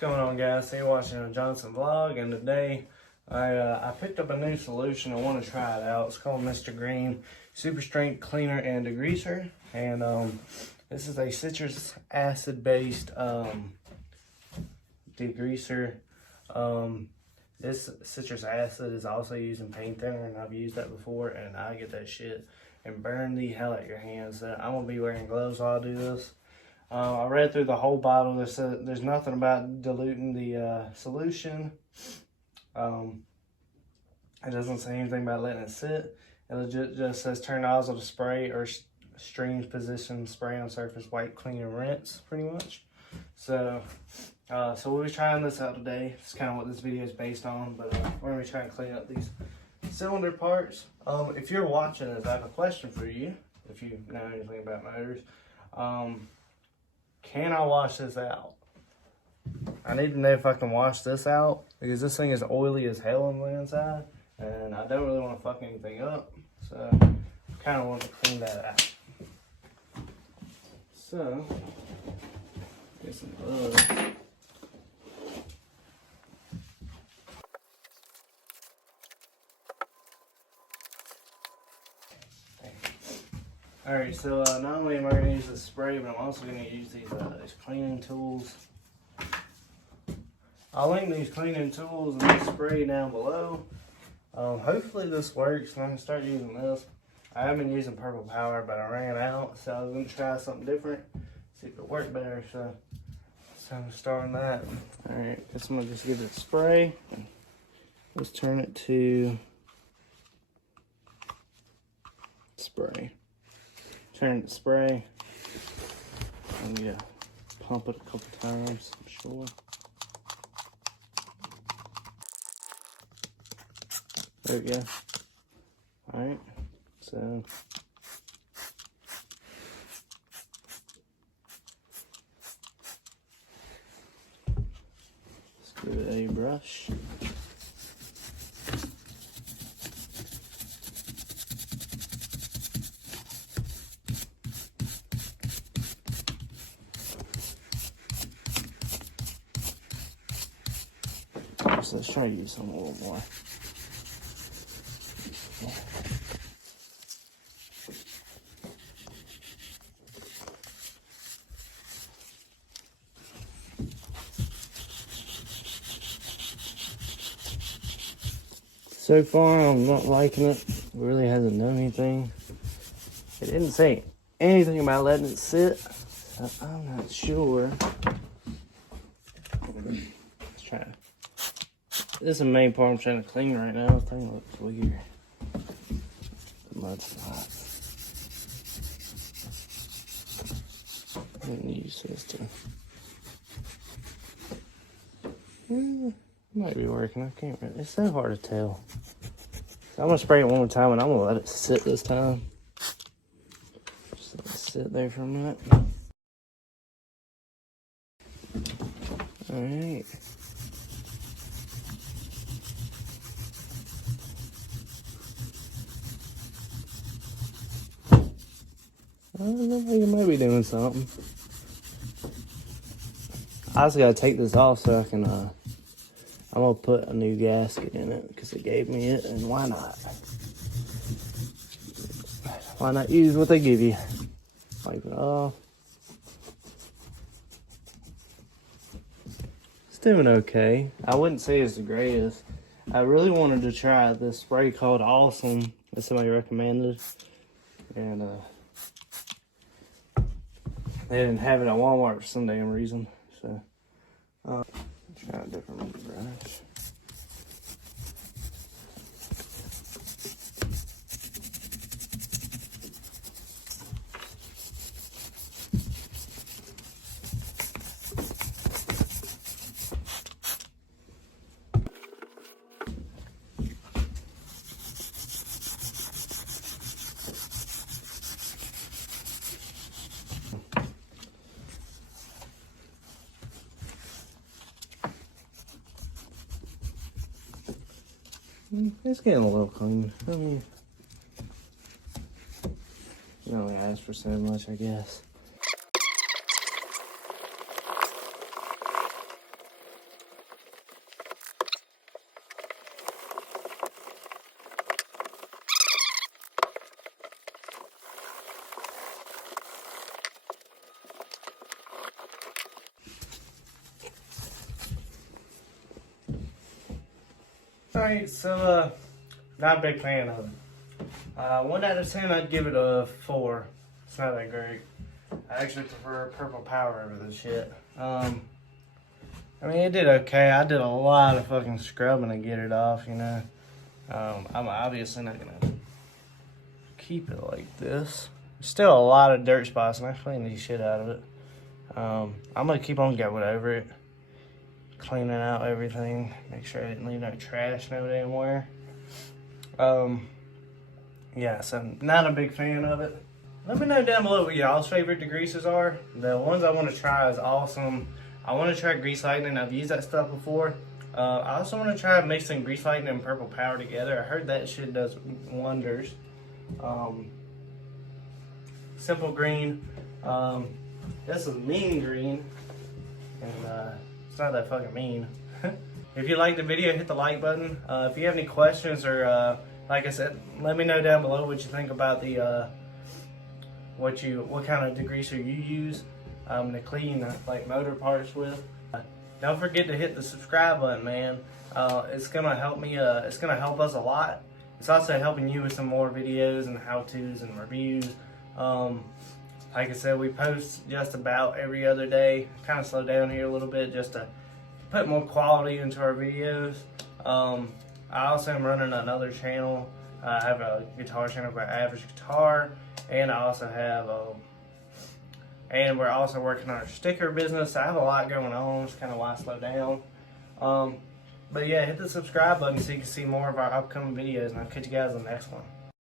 going on, guys? You're watching a Johnson vlog, and today I picked up a new solution. I want to try it out. It's called Mr. Green Super Strength Cleaner and Degreaser, and this is a citrus acid based degreaser. This citrus acid is also used in paint thinner, and I've used that before, and I get that shit and burn the hell out of your hands. I'm gonna be wearing gloves while I do this. I read through the whole bottle. There's nothing about diluting the solution. It doesn't say anything about letting it sit. It just says turn nozzle to spray or streams position, spray on surface, wipe, clean, and rinse, pretty much. So we'll be trying this out today. It's kind of what this video is based on, but we're gonna be trying to clean up these cylinder parts. If you're watching this, I have a question for you. If you know anything about motors, can I wash this out? I need to know if I can wash this out, because this thing is oily as hell on the inside, and I don't really want to fuck anything up, so I kind of want to clean that out. So, get some gloves. Alright, so not only am I going to use the spray, but I'm also going to use these cleaning tools. I'll link these cleaning tools and the spray down below. Hopefully this works, and I can start using this. I have been using Purple Power, but I ran out, so I was going to try something different, see if it worked better. So I'm starting that. Alright, guess I'm going to just give it a spray. Let's turn it to spray. Turn it to spray. And yeah, pump it a couple times, I'm sure. There we go. Alright, so let's give it a brush. So let's try to use some a little more. So far, I'm not liking it. It really hasn't done anything. It didn't say anything about letting it sit, so I'm not sure. Let's try. This is the main part I'm trying to clean right now. The thing looks weird. The mud spots. I'm gonna use this to. Might be working. I can't really. It's so hard to tell. So I'm gonna spray it one more time, and I'm gonna let it sit this time. Just let it sit there for a minute. All right. I don't know, you might be doing something. I just gotta take this off so I can, I'm gonna put a new gasket in it because they gave me it, and why not? Why not use what they give you? Wipe it off. It's doing okay. I wouldn't say it's the greatest. I really wanted to try this spray called Awesome that somebody recommended, and they didn't have it at Walmart for some damn reason, so try a different brush. It's getting a little clean. I mean, you only ask for so much, I guess. Alright, so not a big fan of it. 1 out of 10, I'd give it a 4. It's not that great. I actually prefer Purple Power over this shit. I mean, it did okay. I did a lot of fucking scrubbing to get it off, you know. I'm obviously not gonna keep it like this. There's still a lot of dirt spots, and I cleaned the shit out of it. I'm gonna keep on going over it, cleaning out everything, make sure I didn't leave no trash no damn where. Yeah, so not a big fan of it. Let me know down below what y'all's favorite degreasers are. The ones I want to try is awesome. I want to try Grease Lightning. I've used that stuff before. I also want to try mixing Grease Lightning and Purple Power together. I heard that shit does wonders. Simple green. This is mean green. And it's not that fucking mean. If you liked the video, hit the like button. If you have any questions or like I said, let me know down below what you think about the what kind of degreaser you use to clean like motor parts with. Don't forget to hit the subscribe button, man. It's gonna help me. It's gonna help us a lot. It's also helping you with some more videos and how-tos and reviews. Like I said, we post just about every other day. Kind of slow down here a little bit just to put more quality into our videos. I also am running another channel. I have a guitar channel called Average Guitar, and I also have and we're also working on our sticker business. I have a lot going on. It's kind of why I slow down. But yeah, hit the subscribe button so you can see more of our upcoming videos, and I'll catch you guys on the next one.